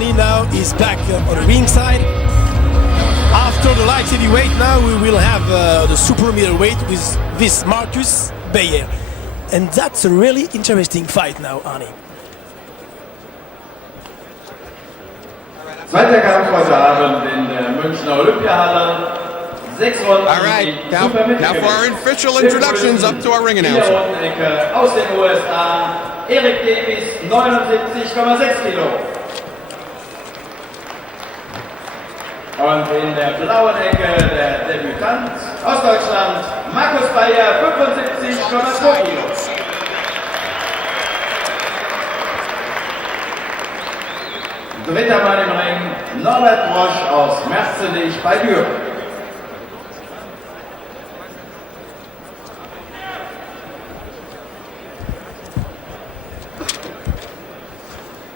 Arnie now is back on the ringside. After the light heavyweight, now we will have the super middleweight with this Markus Beyer. And that's a really interesting fight now, Arnie. Zweiter Kampf heute Abend in der Münchner Olympiahalle. 6 Runden. All right, now for our official introductions, up to our ring announcer. Aus den USA, Eric Davis, 79,6 Kilo. Und in der blauen Ecke der Debütant aus Deutschland, Markus Beyer, 75,2 Kilo. Dritter Mann im Ring, Norbert Brosch aus Merzenich bei Düren.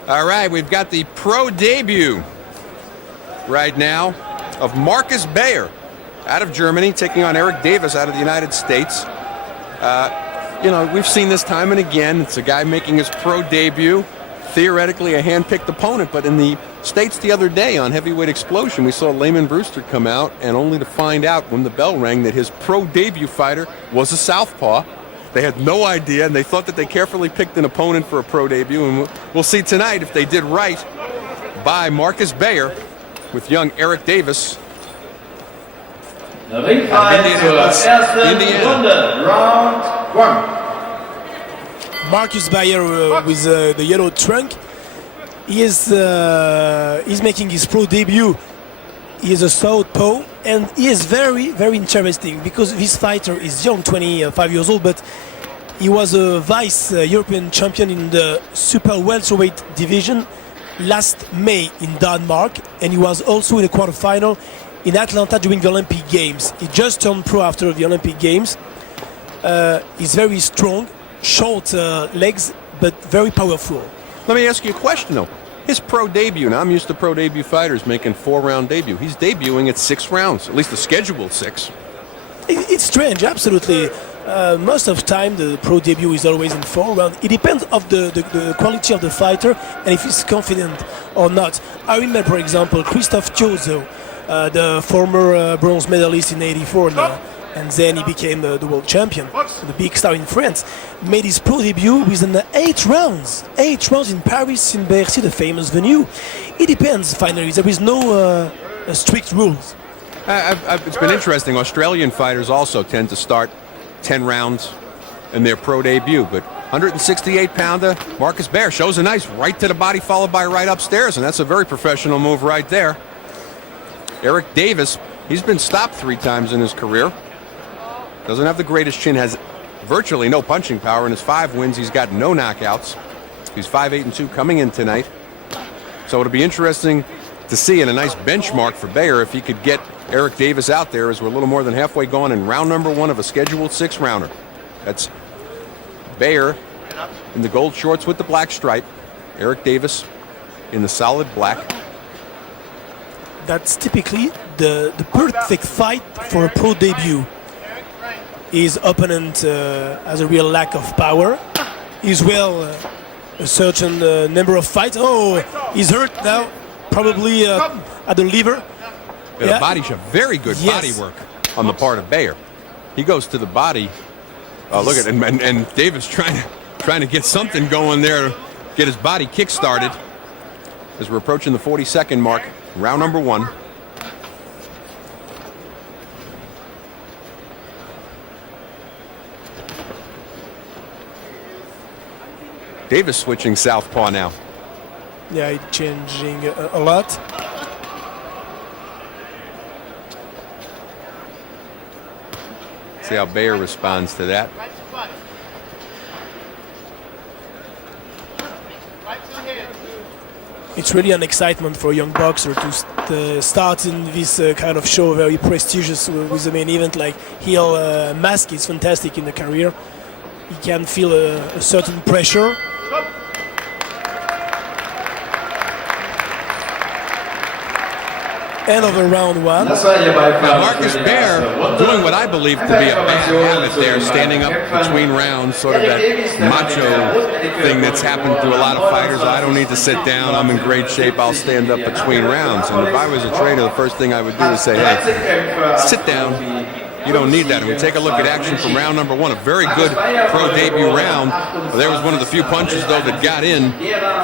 All right, we've got the pro debut right now of Markus Beyer out of Germany, taking on Eric Davis out of the United States. You know, we've seen this time and again. It's a guy making his pro debut, theoretically a hand-picked opponent, but in the States the other day on Heavyweight Explosion, we saw Layman Brewster come out, and only to find out when the bell rang that his pro debut fighter was a southpaw. They had no idea, and they thought that they carefully picked an opponent for a pro debut, and we'll see tonight if they did right by Markus Beyer with young Eric Davis. The Ringfight zur ersten Runde, Round 1. Markus Beyer with the yellow trunk. He is he's making his pro debut. He is a southpaw, and he is very, very interesting because this fighter is young, 25 years old, but he was a vice European champion in the super welterweight division last May in Denmark, and he was also in the quarterfinal in Atlanta during the Olympic Games. He just turned pro after the Olympic Games. He's very strong, short legs, but very powerful. Let me ask you a question, though. His pro debut, now I'm used to pro debut fighters making 4-round debut. He's debuting at 6 rounds, at least the scheduled 6. It's strange, absolutely. Most of the time, the pro debut is always in 4 rounds. It depends of the quality of the fighter and if he's confident or not. I remember, for example, Christophe Thiozo, the former bronze medalist in '84, and then he became the world champion, the big star in France. Made his pro debut within 8 rounds. 8 rounds in Paris, in Bercy, the famous venue. It depends, finally. There is no strict rules. It's been interesting. Australian fighters also tend to start 10 rounds in their pro debut, but 168-pounder Markus Beyer shows a nice right to the body followed by right upstairs, and that's a very professional move right there. Eric Davis, he's been stopped 3 times in his career. Doesn't have the greatest chin, has virtually no punching power. In his 5 wins, he's got no knockouts. He's 5-8-2 coming in tonight. So it'll be interesting to see, and a nice benchmark for Beyer if he could get Eric Davis out there, as we're a little more than halfway gone in round number 1 of a scheduled 6-rounder. That's Beyer in the gold shorts with the black stripe. Eric Davis in the solid black. That's typically the perfect fight for a pro debut. His opponent has a real lack of power. He's well a certain number of fights. Oh, he's hurt now, probably at the liver. The body's a very good body work on the part of Beyer. He goes to the body. Look at it, and Davis trying to get something going there, to get his body kick started. As we're approaching the 40-second mark, round number 1. Davis switching southpaw now. Yeah, it's changing a lot. See how Beyer responds to that. It's really an excitement for a young boxer to start in this kind of show, very prestigious with the main event. Like heel mask is fantastic in the career. He can feel a certain pressure. End of the round one. Now Markus Beyer doing what I believe to be a bad habit there, standing up between rounds, sort of that macho thing that's happened to a lot of fighters. I don't need to sit down, I'm in great shape, I'll stand up between rounds. And if I was a trainer, the first thing I would do is say, hey, sit down. You don't need that. And we take a look at action from round number one. A very good pro debut round. There was one of the few punches, though, that got in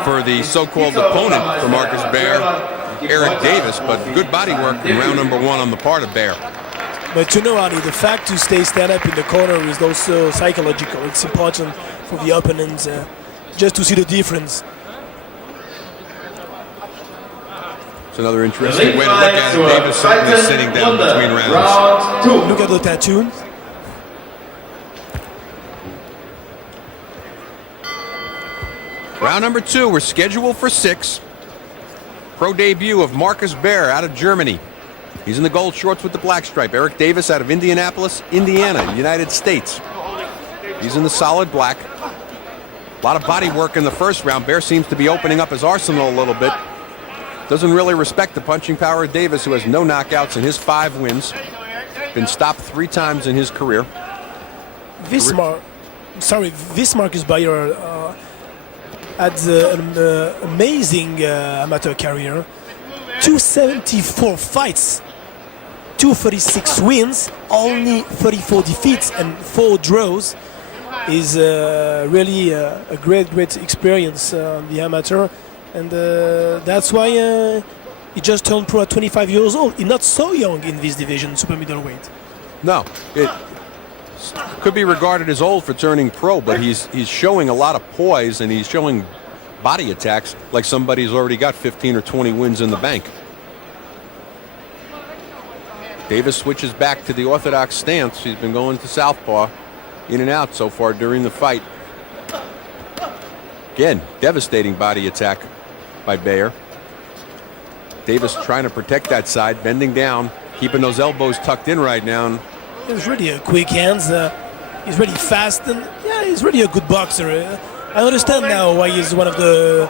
for the so-called opponent for Markus Beyer, Eric Davis. But good body work in round number one on the part of Beyer. But you know, Ali, the fact to stay stand up in the corner is also psychological. It's important for the opponents just to see the difference. It's another interesting way to look at it. Davis certainly sitting down between rounds. Look at the tattoo. Round number two, we're scheduled for 6. Pro debut of Markus Beyer out of Germany. He's in the gold shorts with the black stripe. Eric Davis out of Indianapolis, Indiana, United States. He's in the solid black. A lot of body work in the first round. Beyer seems to be opening up his arsenal a little bit. Doesn't really respect the punching power of Davis, who has no knockouts in his 5 wins. Been stopped 3 times in his career. This Markus Beyer had an amazing amateur career. 274 fights, 236 wins, only 34 defeats and 4 draws. Is really a great experience on the amateur. And that's why he just turned pro at 25 years old. He's not so young in this division, super middleweight. No, it could be regarded as old for turning pro, but he's showing a lot of poise and he's showing body attacks like somebody who's already got 15 or 20 wins in the bank. Davis switches back to the orthodox stance. He's been going to southpaw in and out so far during the fight. Again, devastating body attack by Beyer. Davis trying to protect that side, bending down, keeping those elbows tucked in right now. He's really a quick hands. He's really fast, and yeah, he's really a good boxer. I understand now why he's one of the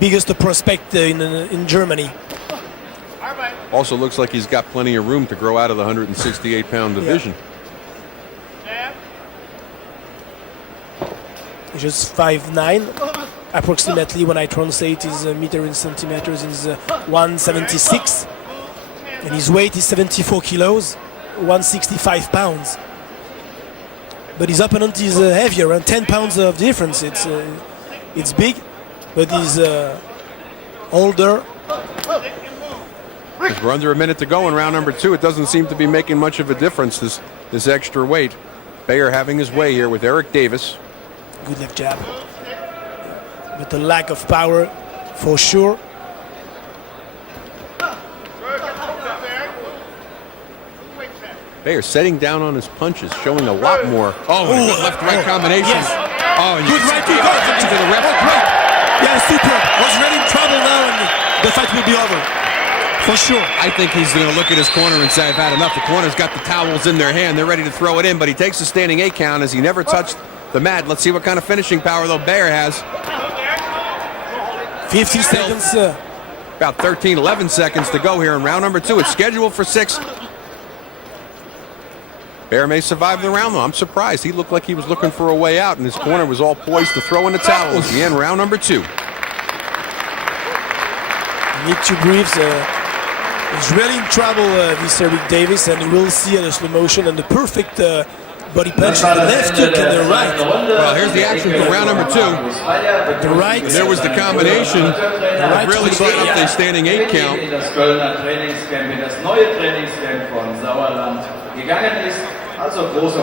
biggest prospects in Germany. Also looks like he's got plenty of room to grow out of the 168-pound division. Yeah. He's just 5'9", approximately. When I translate his meter in centimeters, is 176, and his weight is 74 kilos, 165 pounds. But his opponent is heavier, and 10 pounds of difference. It's big, but he's older. As we're under a minute to go in round number 2, it doesn't seem to be making much of a difference, this extra weight. Beyer having his way here with Eric Davis. Good left jab, but the lack of power for sure. Beyer setting down on his punches, showing a lot more. Oh, good left-right combination. Yes. Oh, and Good right to go. to the ref. Yeah, super. Was really in trouble now, and the fight will be over. For sure. I think he's going to look at his corner and say, I've had enough. The corner's got the towels in their hand. They're ready to throw it in, but he takes a standing 8 count as he never touched the mat. Let's see what kind of finishing power, though, Beyer has. 50 seconds. About 13, 11 seconds to go here in round number 2. It's scheduled for 6. Beyer may survive the round, though. I'm surprised. He looked like he was looking for a way out, and his corner was all poised to throw in the towel as we end round number 2. Need to breathe. He's really in trouble, this Eric Davis, and we'll see the slow motion and the perfect body punch, the left hook and the right. Well, here's the action for round number 2. The right. There was the combination. Right really set up the standing 8 count.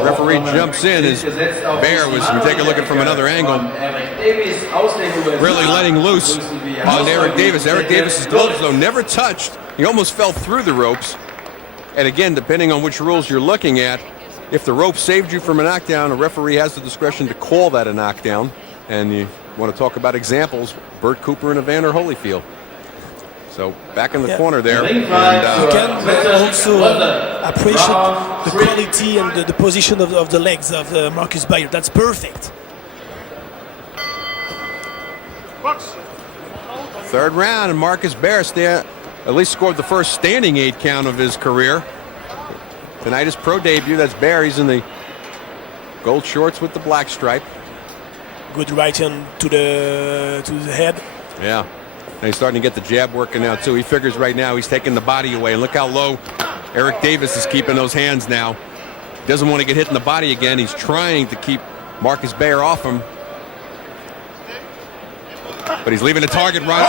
Referee jumps in as Beyer was, we take a look at it from another angle, really letting loose on Eric Davis. Eric Davis's gloves, though, never touched. He almost fell through the ropes. And again, depending on which rules you're looking at, if the rope saved you from a knockdown, a referee has the discretion to call that a knockdown. And you want to talk about examples, Bert Cooper and Evander Holyfield. So back in the corner there. And, you can also appreciate the quality and the position of the legs of Markus Beyer. That's perfect. Third round, and Markus Beyer at least scored the first standing 8 count of his career. Tonight his pro debut. That's Beyer. He's in the gold shorts with the black stripe. Good right hand to the head. Yeah. And he's starting to get the jab working now too. He figures right now he's taking the body away. And look how low Eric Davis is keeping those hands now. He doesn't want to get hit in the body again. He's trying to keep Markus Beyer off him. But he's leaving the target right.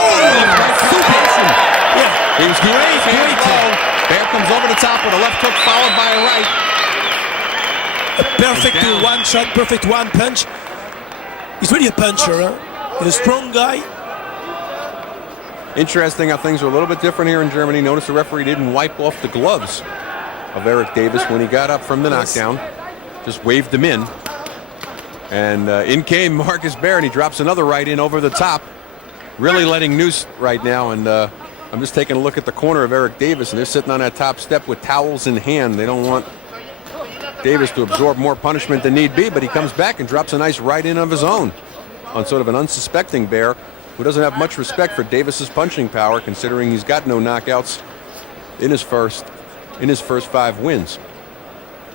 Yeah. He was great. Beyer comes over the top with a left hook followed by a right. A perfect one shot, perfect one punch. He's really a puncher. Huh? He's a strong guy. Interesting how things are a little bit different here in Germany. Notice the referee didn't wipe off the gloves of Eric Davis when he got up from the knockdown. Just waved him in. And in came Markus Beyer, and he drops another right in over the top. Really letting loose right now. And I'm just taking a look at the corner of Eric Davis, and they're sitting on that top step with towels in hand. They don't want Davis to absorb more punishment than need be, but he comes back and drops a nice right in of his own on sort of an unsuspecting Beyer, who doesn't have much respect for Davis's punching power, considering he's got no knockouts in his first 5 wins.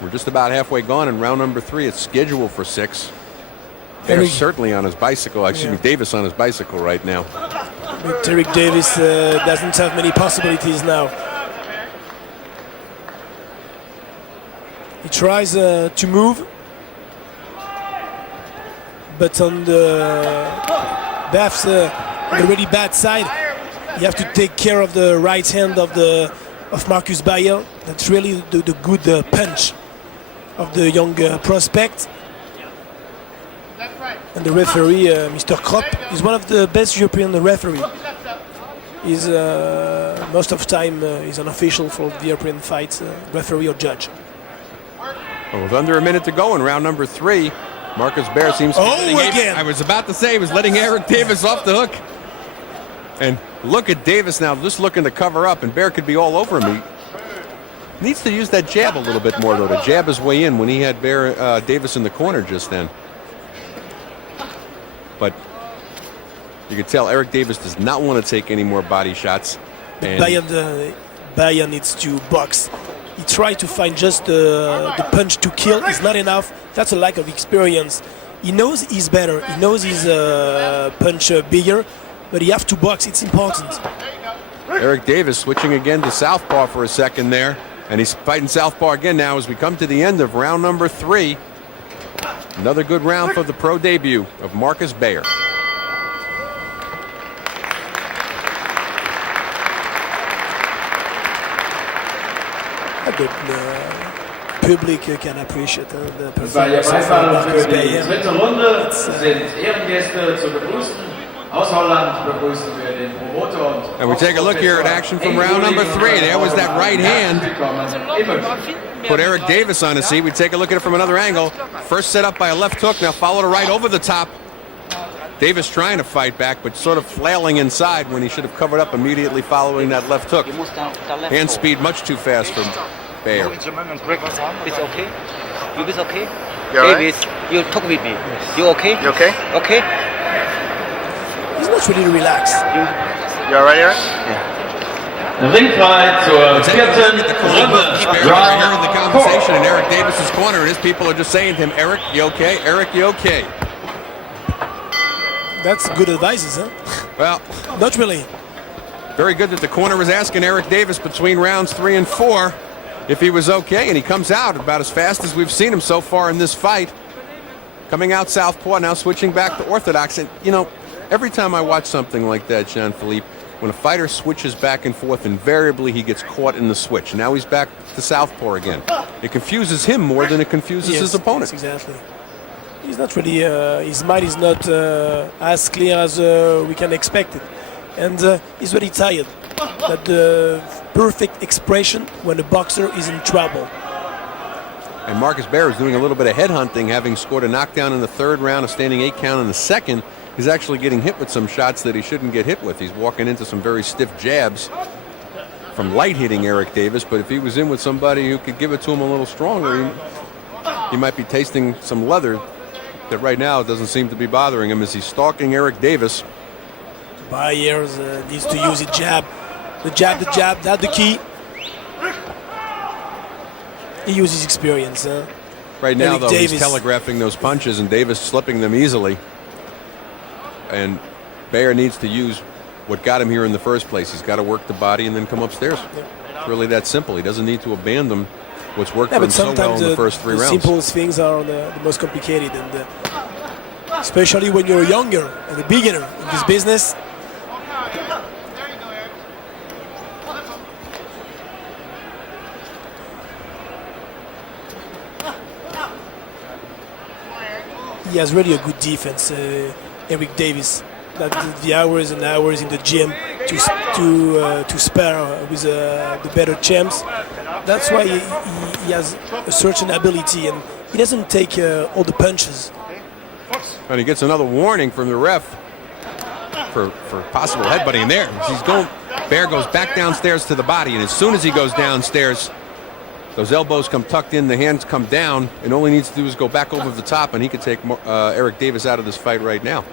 We're just about halfway gone in round number 3. It's scheduled for 6. Beyer certainly on his bicycle. Excuse me, Davis on his bicycle right now. But Eric Davis doesn't have many possibilities now. He tries to move, but on the Baf's on the really bad side, you have to take care of the right hand of Markus Beyer. That's really the good punch of the young prospect. And the referee, Mr. Kropp, is one of the best European referees. He's most of the time he's an official for the European fights, referee or judge. Well, with under a minute to go in round number 3, Markus Beyer seems to be again. I was about to say he was letting Eric Davis off the hook. And look at Davis now, just looking to cover up, and Beyer could be all over him. He needs to use that jab a little bit more, though, to jab his way in when he had Davis in the corner just then. But you can tell Eric Davis does not want to take any more body shots. And Beyer needs to box. He tried to find just the punch to kill. It's not enough. That's a lack of experience. He knows he's better. He knows he's punch bigger, but he have to box. It's important. Eric Davis switching again to southpaw for a second there, and he's fighting southpaw again now as we come to the end of round number 3. Another good round for the pro debut of Markus Beyer. The public can appreciate the Das war Ihr performance of Beifall Markus für die Beyer. dritte Runde. Sind Ehrengäste zu begrüßen. Aus Holland begrüßen wir den Promoter. And we take a look here at action from round number 3. There was that right hand. Put Eric Davis on his seat. We take a look at it from another angle. First set up by a left hook, now followed a right over the top. Davis trying to fight back, but sort of flailing inside when he should have covered up immediately following that left hook. Hand speed much too fast for Beyer. It's okay. You is okay? You all right? Davis, you talk with me. You okay? You okay? Okay? He's not really relaxed. You all right, Eric? Ringfrei zur vierten Runde. Here in the conversation in Eric Davis's corner, and his people are just saying to him, Eric, you okay? Eric, you okay? That's good advice, huh? Well, Not really. very good that the corner was asking Eric Davis between rounds 3 and 4 if he was okay, and he comes out about as fast as we've seen him so far in this fight. Coming out southpaw, now switching back to orthodox. And, you know, every time I watch something like that, Jean-Philippe, when a fighter switches back and forth, invariably he gets caught in the switch. Now he's back to southpaw again. It confuses him more than it confuses his opponent. Exactly. He's not really, his mind is not as clear as we can expect it. And he's very tired. That the perfect expression when a boxer is in trouble. And Markus Beyer is doing a little bit of headhunting, having scored a knockdown in the 3rd round, a standing 8 count in the 2nd. He's actually getting hit with some shots that he shouldn't get hit with. He's walking into some very stiff jabs from light hitting Eric Davis, but if he was in with somebody who could give it to him a little stronger, he might be tasting some leather that right now doesn't seem to be bothering him as he's stalking Eric Davis. Beyer needs to use his jab The jab, that's the key. He uses experience. Right now, Eric though, Davis. he's telegraphing those punches, and Davis slipping them easily. And Beyer needs to use what got him here in the first place. He's got to work the body and then come upstairs. It's really that simple. He doesn't need to abandon what's worked for him so well in the first 3 rounds. Simplest things are the most complicated, and especially when you're younger and a beginner in this business. He has really a good defense, Eric Davis. That the hours and hours in the gym to spar with the better champs. That's why he has a certain ability, and he doesn't take all the punches. And he gets another warning from the ref for possible headbutting. And there, Beyer goes back downstairs to the body, and as soon as he goes downstairs, those elbows come tucked in, the hands come down, and all he needs to do is go back over the top, and he could take Eric Davis out of this fight right now.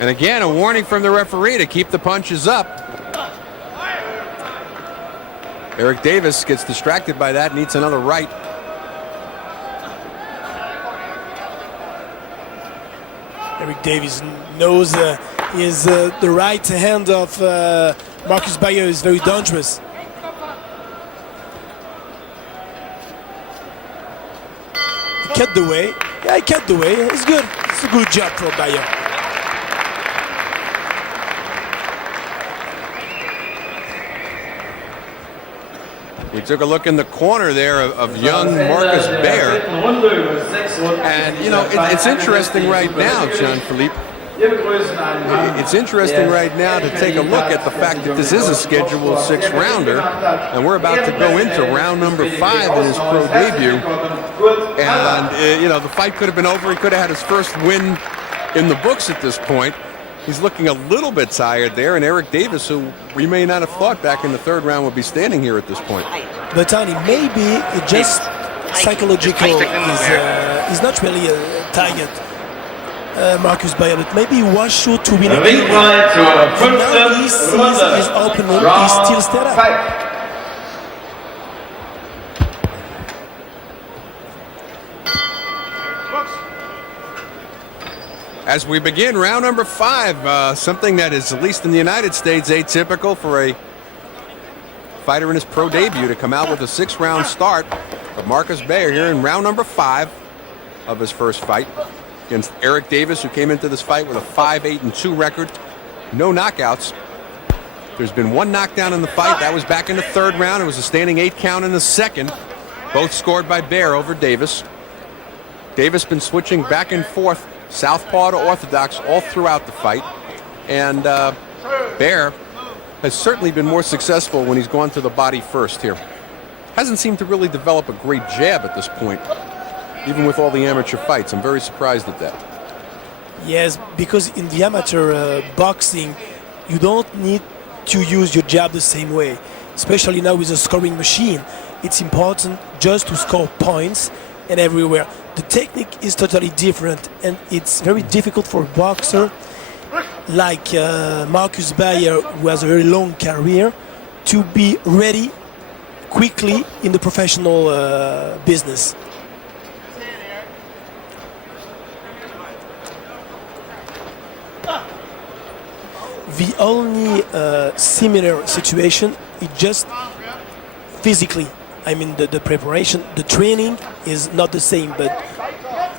And again, a warning from the referee to keep the punches up. Eric Davis gets distracted by that, needs another right. Eric Davis knows the right hand of Markus Beyer is very dangerous. He cut the way. Yeah, he cut the way. It's good. It's a good job for Beyer. We took a look in the corner there of young Markus Beyer. And, you know, it's interesting right now, Jean-Philippe. It's interesting right now to take a look at the fact that this is a scheduled 6-rounder, and we're about to go into round number 5 in his pro debut. And, you know, the fight could have been over. He could have had his first win in the books at this point. He's looking a little bit tired there, and Eric Davis, who we may not have thought back in the 3rd round would be standing here at this point. But Tony, maybe it just psychological. He's not really tired, Markus Beyer, but maybe he was sure to win a game. And now he sees his opponent, he's still stood up. As we begin round number 5, something that is, at least in the United States, atypical for a fighter in his pro debut to come out with a 6-round start. But Markus Beyer here in round number 5 of his first fight against Eric Davis, who came into this fight with a 5-8-2 record. No knockouts. There's been 1 knockdown in the fight. That was back in the 3rd round. It was a standing 8 count in the 2nd. Both scored by Beyer over Davis. Davis been switching back and forth, southpaw to orthodox, all throughout the fight. And Beyer has certainly been more successful when he's gone to the body first here. Hasn't seemed to really develop a great jab at this point, even with all the amateur fights. I'm very surprised at that. Yes, because in the amateur boxing, you don't need to use your jab the same way, especially now with a scoring machine. It's important just to score points and everywhere. The technique is totally different, and it's very difficult for a boxer like Markus Beyer, who has a very long career, to be ready quickly in the professional business. The only similar situation is just physically. I mean, the preparation, the training is not the same, but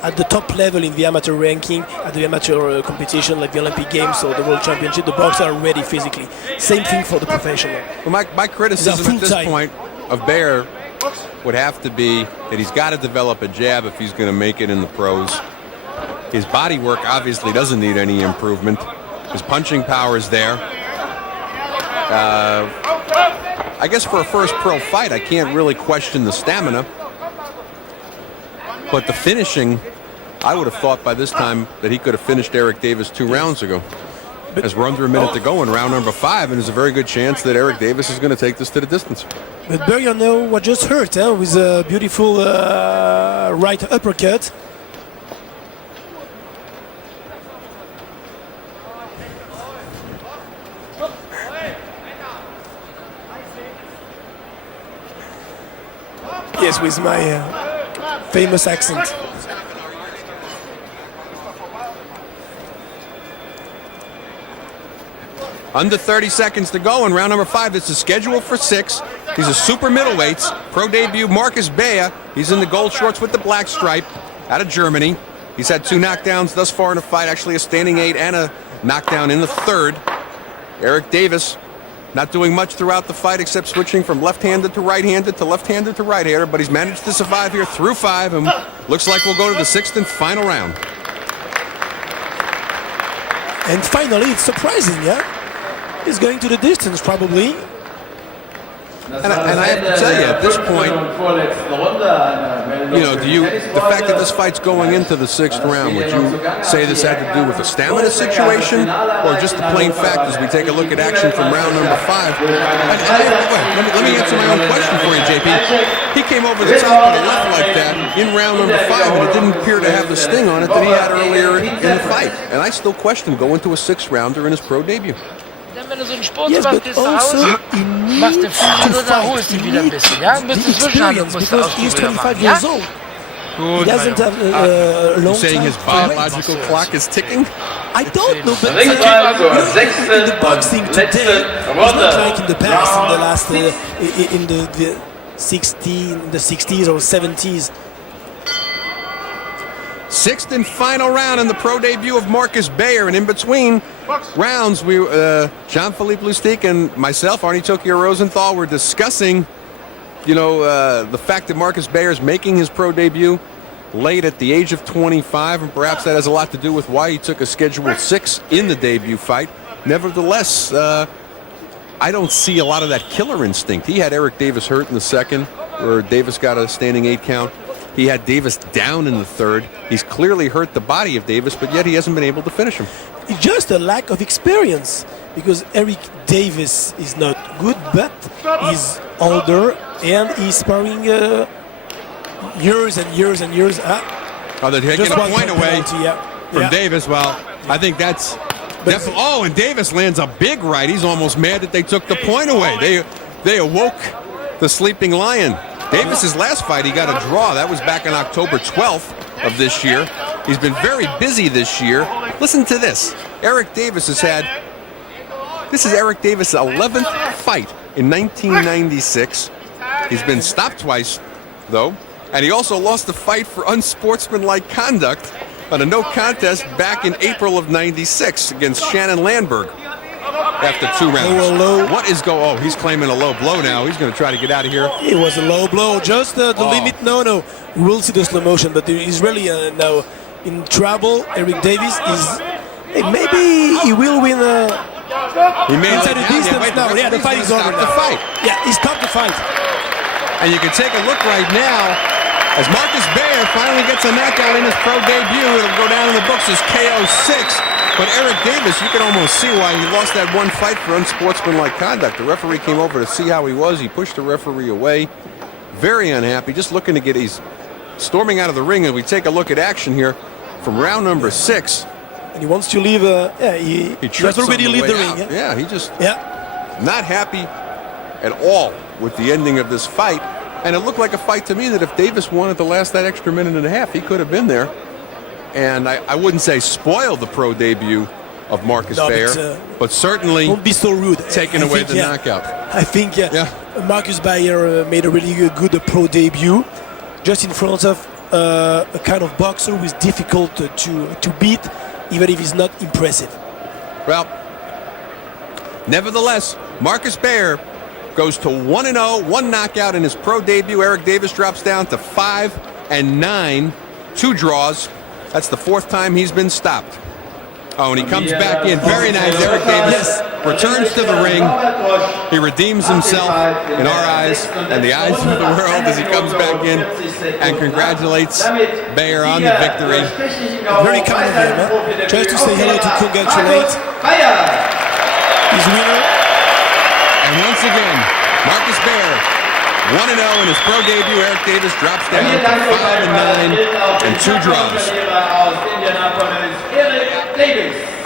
at the top level in the amateur ranking, at the amateur competition like the Olympic Games or the World Championship, the boxers are ready physically. Same thing for the professional. Well, my criticism at this point of Beyer would have to be that he's got to develop a jab if he's going to make it in the pros. His body work obviously doesn't need any improvement. His punching power is there. I guess for a first pro fight, I can't really question the stamina. But the finishing I would have thought by this time that he could have finished Eric Davis 2 rounds ago. As we're under a minute to go in round number 5, and there's a very good chance that Eric Davis is going to take this to the distance. But Beyer now was just hurt with a beautiful right uppercut. Yes, with my famous accent. Under 30 seconds to go in round number 5. This is scheduled for 6. He's a super middleweights. Pro debut Markus Beyer. He's in the gold shorts with the black stripe out of Germany. He's had 2 knockdowns thus far in the fight, actually a standing 8 and a knockdown in the 3rd. Eric Davis not doing much throughout the fight except switching from left-handed to right-handed to left-handed to right-hander, but he's managed to survive here through 5, and looks like we'll go to the 6th and final round. And finally, it's surprising, yeah? He's going to the distance, probably. And I have to tell you, at this point, the fact that this fight's going into the 6th round, would you say this had to do with a stamina situation, or just the plain fact as we take a look at action from round number 5? Let me answer my own question for you, JP. He came over the top of the left like that in round number 5, and it didn't appear to have the sting on it that he had earlier in the fight. And I still question going to a 6th rounder in his pro debut. Wenn du so einen Sport Yes, machst, but gehst du nach also Hause, you machst need den Flügel to und dann fight. holst du You wieder ein need bisschen. Ja, ein the bisschen Zwischenhandlung experience musst du because auch he's wieder 25 machen. years Ja? old. Gut, He doesn't mein have Junge. a long Saying time his to wait. biological clock is ticking? I don't know, but Ringfrei zur in the 6. boxing und today, letzten it's not Runde. like in the past, in the last, in the 60s or 70s. 6th and final round in the pro debut of Markus Beyer, and in between rounds, we Jean-Philippe Lustig and myself, Arnie Tokyo Rosenthal, were discussing, the fact that Markus Beyer is making his pro debut late at the age of 25, and perhaps that has a lot to do with why he took a scheduled 6 in the debut fight. Nevertheless, I don't see a lot of that killer instinct. He had Eric Davis hurt in the 2nd, where Davis got a standing 8 count. He had Davis down in the 3rd. He's clearly hurt the body of Davis, but yet he hasn't been able to finish him. It's just a lack of experience because Eric Davis is not good, but he's older and he's sparring years and years and years. Oh, they're taking a point away from Yeah. Davis. Well, I think that's definitely. Oh, and Davis lands a big right. He's almost mad that they took the point away. They awoke the sleeping lion. Davis's last fight, he got a draw. That was back on October 12th of this year. He's been very busy this year. Listen to this. Eric Davis has had, this is Eric Davis' 11th fight in 1996. He's been stopped twice, though. And he also lost the fight for unsportsmanlike conduct on a no contest back in April of 96 against Shannon Landberg. After 2 rounds. What is oh, he's claiming a low blow now. He's going to try to get out of here. It was a low blow, just the limit. No. We'll see the slow motion, but he's really now in trouble. Eric Davis is. Hey, maybe he will win. He made inside the distance now. Yeah, the fight is over now. The fight. Yeah, he stopped the fight. And you can take a look right now as Markus Beyer finally gets a knockout in his pro debut. It'll go down in the books as KO 6. But Eric Davis, you can almost see why he lost that one fight for unsportsmanlike conduct. The referee came over to see how he was. He pushed the referee away. Very unhappy, just looking to get, he's storming out of the ring. And we take a look at action here from round number 6. And he wants to leave. He has already left the ring. Yeah, he just not happy at all with the ending of this fight. And it looked like a fight to me that if Davis wanted to last that extra minute and a half, he could have been there. And I wouldn't say spoil the pro debut of Markus Beyer, but certainly don't be so rude. Taking away the knockout. I think Markus Beyer made a really good pro debut, just in front of a kind of boxer who is difficult to beat, even if he's not impressive. Well, nevertheless, Markus Beyer goes to 1-0, 1 knockout in his pro debut. Eric Davis drops down to 5-9, 2 draws. That's the 4th time he's been stopped. Oh, and he comes back in. Very nice. Eric Davis returns to the ring. He redeems himself in our eyes and the eyes of the world as he comes back in and congratulates Beyer on the victory. Very kind of him, huh? Just to say hello to congratulate his winner. And once again, Markus Beyer, 1-0 in his pro debut. Eric Davis drops down to 5-9 and 2 draws. Aus Indianapolis, Eric Davis.